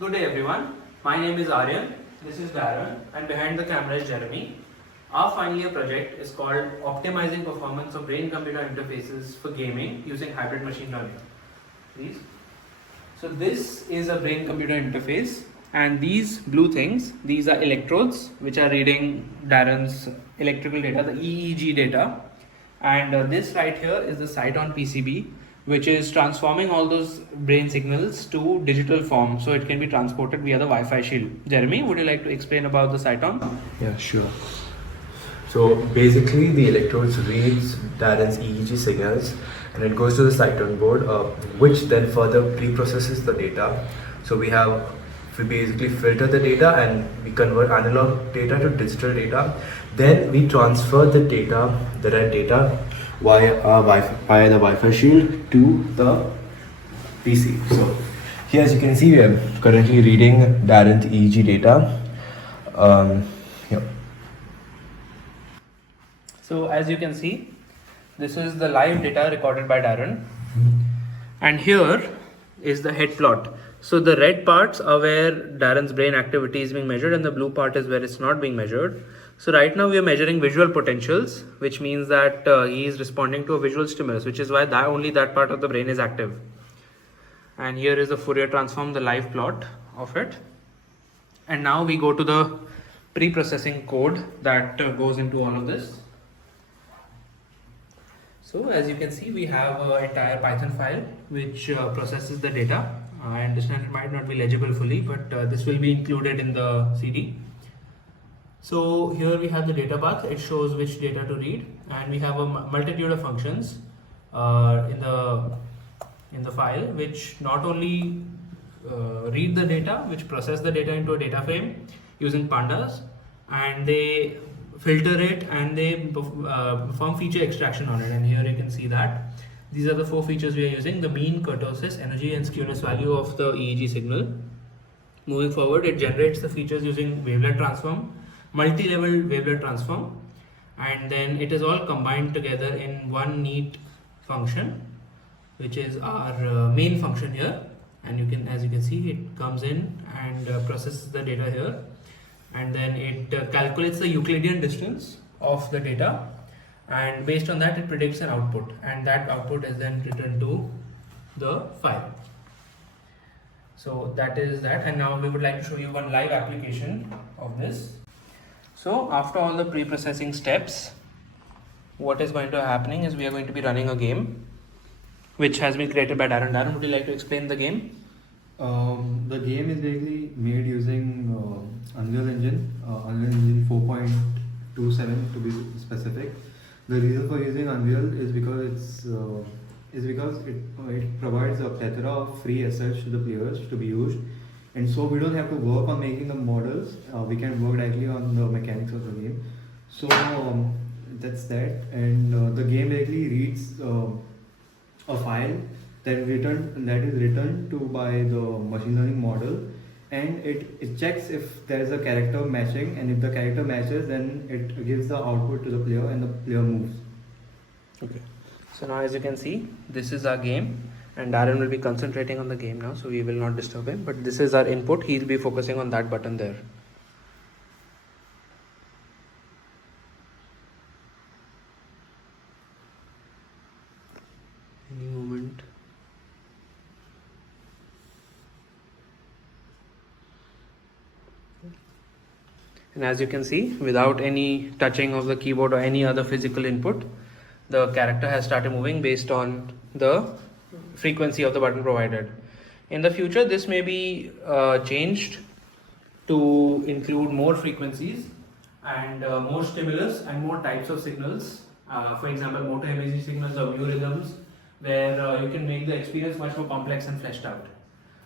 Good day everyone, my name is Aryan, this is Darren and behind the camera is Jeremy. Our final year project is called Optimizing Performance of Brain-Computer Interfaces for Gaming using Hybrid Machine Learning. Please. So this is a brain-computer interface and these blue things, these are electrodes which are reading Darren's electrical data, the EEG data, and this right here is the site on PCB which is transforming all those brain signals to digital form so it can be transported via the Wi-Fi shield. Jeremy, would you like to explain about the Cyton? Yeah, sure. So basically the electrodes reads Darren's EEG signals and it goes to the Cyton board which then further pre-processes the data. So we basically filter the data and we convert analog data to digital data. Then we transfer the data, the red data, via the Wi-Fi shield to the PC. So here as you can see we are currently reading Darren's EEG data. Yeah. So as you can see, this is the live data recorded by Darren and here is the head plot. So the red parts are where Darren's brain activity is being measured and the blue part is where it's not being measured. So right now we are measuring visual potentials, which means that he is responding to a visual stimulus, which is why only that part of the brain is active. And here is the Fourier transform, the live plot of it. And now we go to the pre-processing code that goes into all of this. So as you can see, we have an entire Python file which processes the data. I understand it might not be legible fully, but this will be included in the CD. So here we have the data path, it shows which data to read, and we have a multitude of functions in the file which not only read the data, which process the data into a data frame using pandas, and they filter it and they perform feature extraction on it. And here you can see that these are the 4 features we are using: the mean, kurtosis, energy and skewness value of the EEG signal. Moving forward, it generates the features using wavelet transform, multi-level wavelet transform, and then it is all combined together in one neat function, which is our main function here. And as you can see, it comes in and processes the data here, and then it calculates the Euclidean distance of the data, and based on that it predicts an output, and that output is then returned to the file. So that is that, and now we would like to show you one live application of this. So after all the pre-processing steps, what is going to happening is we are going to be running a game which has been created by Darren. Darren, would you like to explain the game? The game is basically made using Unreal Engine 4.27 to be specific. The reason for using Unreal is because it provides a plethora of free assets to the players to be used, and so we don't have to work on making the models. We can work directly on the mechanics of the game. So that's that, and the game basically reads a file that is written to by the machine learning model, and it checks if there is a character matching, and if the character matches, then it gives the output to the player and the player moves. Okay. So now as you can see, this is our game, and Darren will be concentrating on the game now, so we will not disturb him, but this is our input. He will be focusing on that button there. Any moment. And as you can see, without any touching of the keyboard or any other physical input, the character has started moving based on the frequency of the button provided. In the future, this may be changed to include more frequencies and more stimulus and more types of signals. For example, motor imaging signals or view rhythms, where you can make the experience much more complex and fleshed out.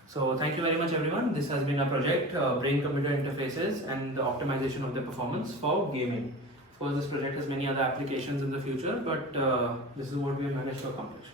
So thank you very much everyone. This has been our project, brain-computer interfaces and the optimization of their performance for gaming. Of course, this project has many other applications in the future, but this is what we have managed to accomplish.